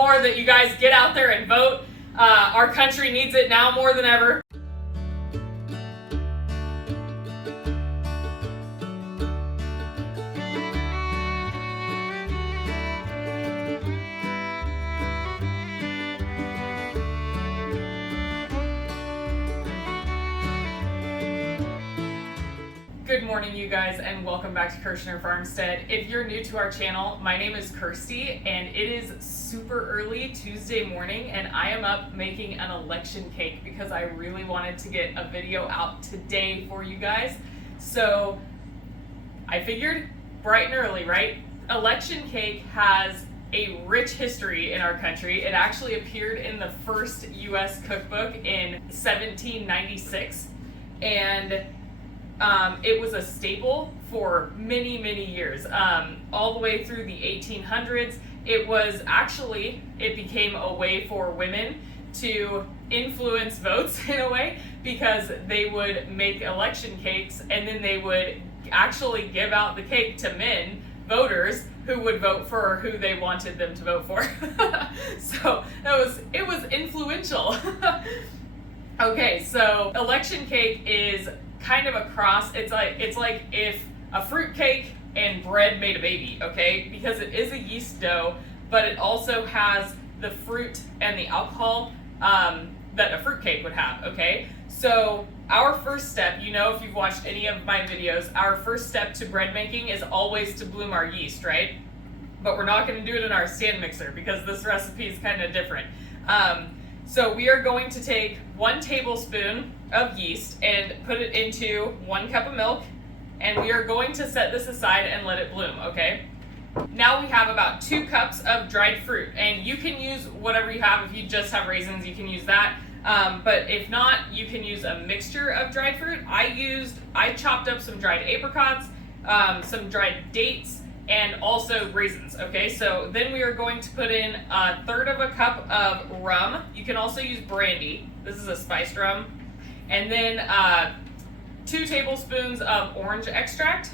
more that you guys get out there and vote. Our country needs it now more than ever. Good morning, you guys, and welcome back to Kirshner FarmStead. If you're new to our channel, my name is Kirsty, and it is super early Tuesday morning, and I am up making an election cake because I really wanted to get a video out today for you guys. So I figured bright and early, right? Election cake has a rich history in our country. It actually appeared in the first U.S. cookbook in 1796, and it was a staple for many, many years, all the way through the 1800s. It became a way for women to influence votes in a way, because they would make election cakes and then they would actually give out the cake to men, voters, who would vote for who they wanted them to vote for. So it was influential. Okay, so election cake is kind of a cross. It's like if a fruit cake and bread made a baby, okay? Because it is a yeast dough, but it also has the fruit and the alcohol that a fruit cake would have, okay? So our first step, you know, if you've watched any of my videos, our first step to bread making is always to bloom our yeast, right? But we're not going to do it in our stand mixer because this recipe is kind of different. So we are going to take 1 tablespoon of yeast and put it into 1 cup of milk, and we are going to set this aside and let it bloom, okay? Now we have about 2 cups of dried fruit, and you can use whatever you have. If you just have raisins, you can use that. But if not, you can use a mixture of dried fruit. I chopped up some dried apricots, some dried dates, and also raisins, okay? So then we are going to put in 1/3 of a cup of rum. You can also use brandy. This is a spiced rum. And then 2 tablespoons of orange extract.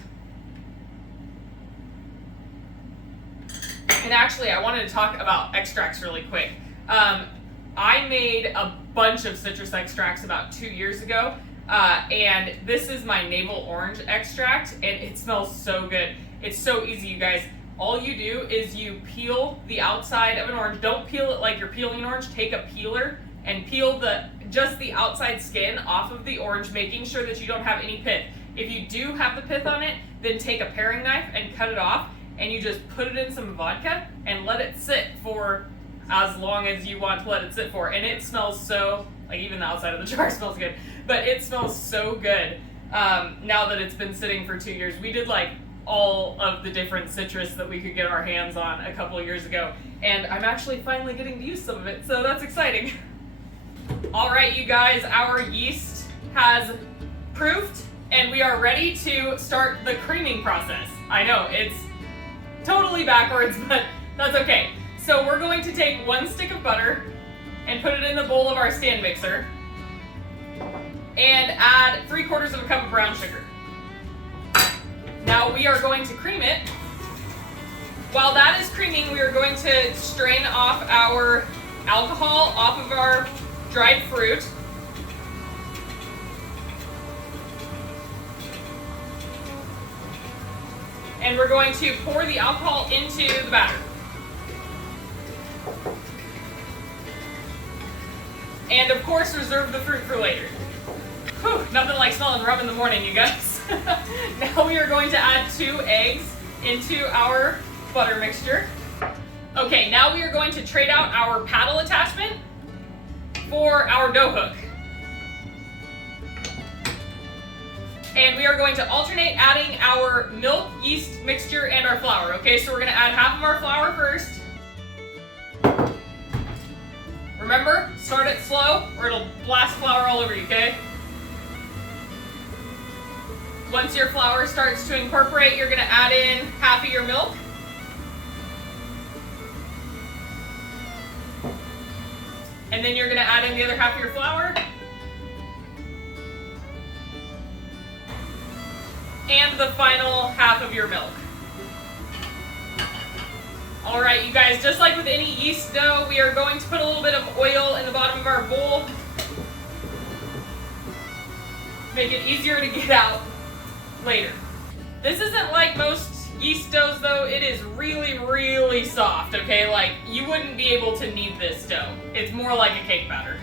And actually, I wanted to talk about extracts really quick. I made a bunch of citrus extracts about 2 years ago, and this is my navel orange extract, and it smells so good. It's so easy, you guys. All you do is you peel the outside of an orange. Don't peel it like you're peeling an orange. Take a peeler and peel just the outside skin off of the orange, making sure that you don't have any pith. If you do have the pith on it, then take a paring knife and cut it off, and you just put it in some vodka and let it sit for as long as you want to let it sit for. And it smells so, like, even the outside of the jar smells good, but it smells so good now that it's been sitting for 2 years. We did like all of the different citrus that we could get our hands on a couple of years ago, and I'm actually finally getting to use some of it, so that's exciting. All right, you guys, our yeast has proofed, and we are ready to start the creaming process. I know, it's totally backwards, but that's okay. So we're going to take 1 stick of butter and put it in the bowl of our stand mixer, and add 3/4 of a cup of brown sugar. Now we are going to cream it. While that is creaming, we are going to strain off our alcohol off of our dried fruit. And we're going to pour the alcohol into the batter. And of course, reserve the fruit for later. Whew, nothing like smelling rum in the morning, you guys. Now we are going to add 2 eggs into our butter mixture. Okay, now we are going to trade out our paddle attachment for our dough hook. And we are going to alternate adding our milk, yeast mixture, and our flour. Okay, so we're going to add half of our flour first. Remember, start it slow or it'll blast flour all over you, okay? Once your flour starts to incorporate, you're going to add in half of your milk. And then you're going to add in the other half of your flour. And the final half of your milk. All right, you guys, just like with any yeast dough, we are going to put a little bit of oil in the bottom of our bowl. Make it easier to get out later. This isn't like most yeast doughs though. It is really, really soft, okay? Like, you wouldn't be able to knead this dough. It's more like a cake batter.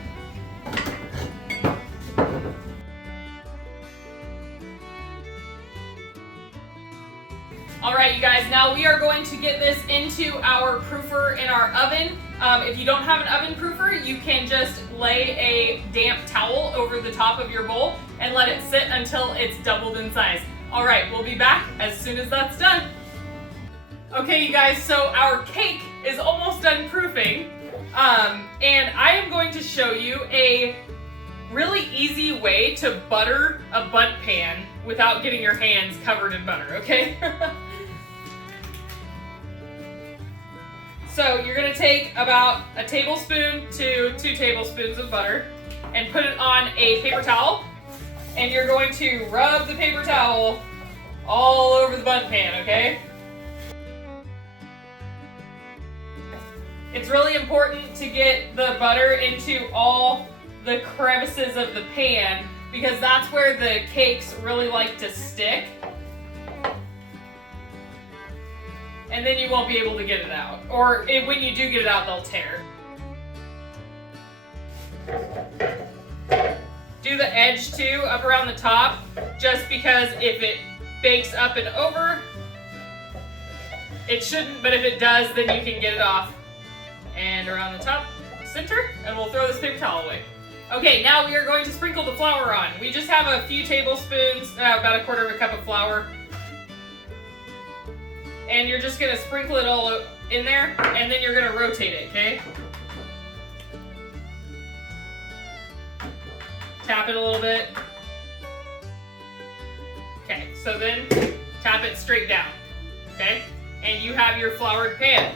All right, you guys, now we are going to get this into our proofer in our oven. If you don't have an oven proofer, you can just lay a damp towel over the top of your bowl and let it sit until it's doubled in size. All right, we'll be back as soon as that's done. Okay, you guys, so our cake is almost done proofing, and I am going to show you a really easy way to butter a bundt pan without getting your hands covered in butter, okay? So you're gonna take about a tablespoon to 2 tablespoons of butter and put it on a paper towel, and you're going to rub the paper towel all over the bundt pan, okay? It's really important to get the butter into all the crevices of the pan because that's where the cakes really like to stick. And then you won't be able to get it out. Or when you do get it out, they'll tear. Do the edge too, up around the top, just because if it bakes up and over, it shouldn't, but if it does, then you can get it off. And around the top, center, and we'll throw this paper towel away. Okay, now we are going to sprinkle the flour on. We just have a few tablespoons, about a quarter of a cup of flour. And you're just gonna sprinkle it all in there, and then you're gonna rotate it, okay? Tap it a little bit. Okay, so then tap it straight down, okay? And you have your floured pan.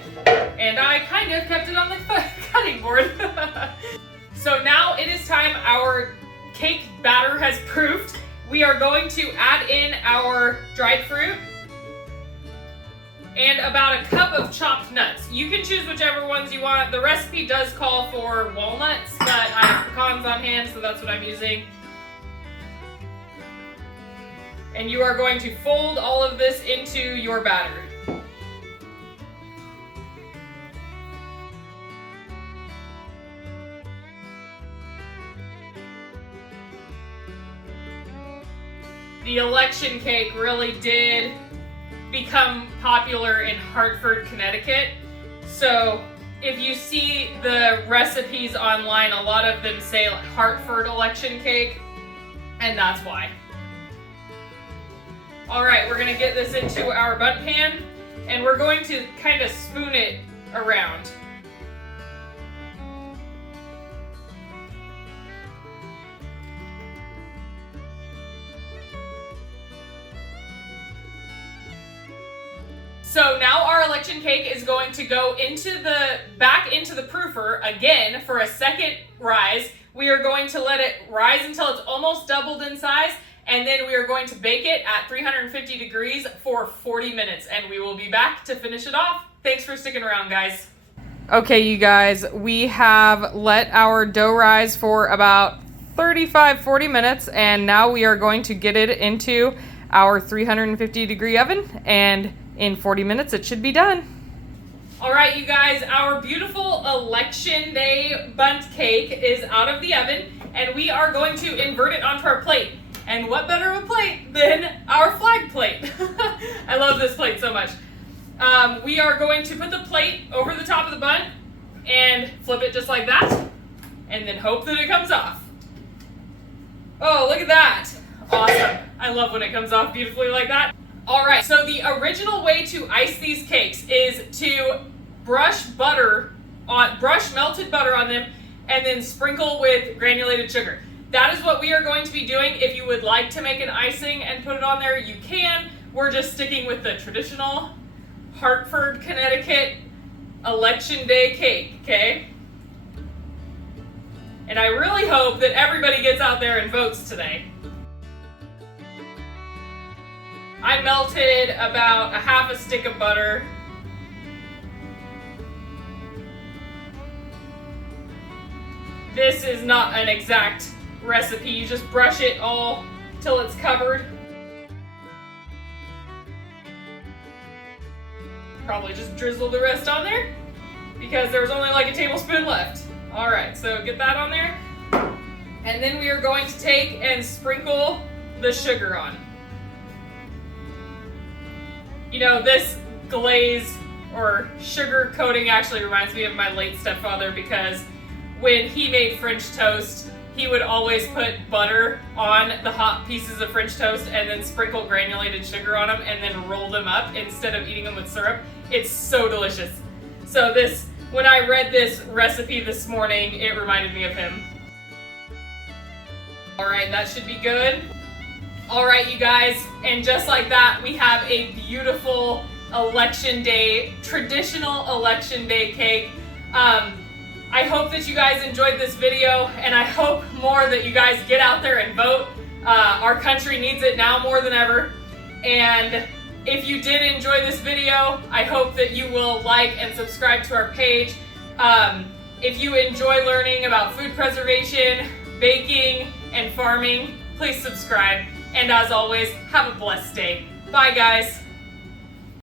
And I kind of kept it on the cutting board. So now it is time. Our cake batter has proofed. We are going to add in our dried fruit and about a cup of chopped nuts. You can choose whichever ones you want. The recipe does call for walnuts, but I have pecans on hand, so that's what I'm using. And you are going to fold all of this into your batter. The election cake really did become popular in Hartford, Connecticut. So if you see the recipes online, a lot of them say Hartford election cake, and that's why. All right, we're gonna get this into our bundt pan, and we're going to kind of spoon it around. So now our election cake is going to go back into the proofer again for a second rise. We are going to let it rise until it's almost doubled in size, and then we are going to bake it at 350 degrees for 40 minutes, and we will be back to finish it off. Thanks for sticking around, guys. Okay, you guys, we have let our dough rise for about 35-40 minutes, and now we are going to get it into our 350 degree oven, and in 40 minutes it should be done. All right, you guys, our beautiful election day bundt cake is out of the oven, and we are going to invert it onto our plate. And what better of a plate than our flag plate? I love this plate so much. We are going to put the plate over the top of the bun and flip it just like that, and then hope that it comes off. Oh, look at that. Awesome. I love when it comes off beautifully like that. All right, so the original way to ice these cakes is to brush melted butter on them and then sprinkle with granulated sugar. That is what we are going to be doing. If you would like to make an icing and put it on there, you can. We're just sticking with the traditional Hartford, Connecticut election day cake, okay? And I really hope that everybody gets out there and votes today. I melted about a half a stick of butter This is not an exact recipe. You just brush it all till it's covered. Probably just drizzle the rest on there because there was only like a tablespoon left. All right, so get that on there. And then we are going to take and sprinkle the sugar on. You know, this glaze or sugar coating actually reminds me of my late stepfather, because when he made French toast, he would always put butter on the hot pieces of French toast and then sprinkle granulated sugar on them and then roll them up instead of eating them with syrup. It's so delicious. So when I read this recipe this morning, it reminded me of him. All right, that should be good. All right, you guys, and just like that, we have a beautiful election day, traditional election day cake. I hope that you guys enjoyed this video, and I hope more that you guys get out there and vote. Our country needs it now more than ever. And if you did enjoy this video, I hope that you will like and subscribe to our page. If you enjoy learning about food preservation, baking, and farming, please subscribe. And as always, have a blessed day. Bye, guys.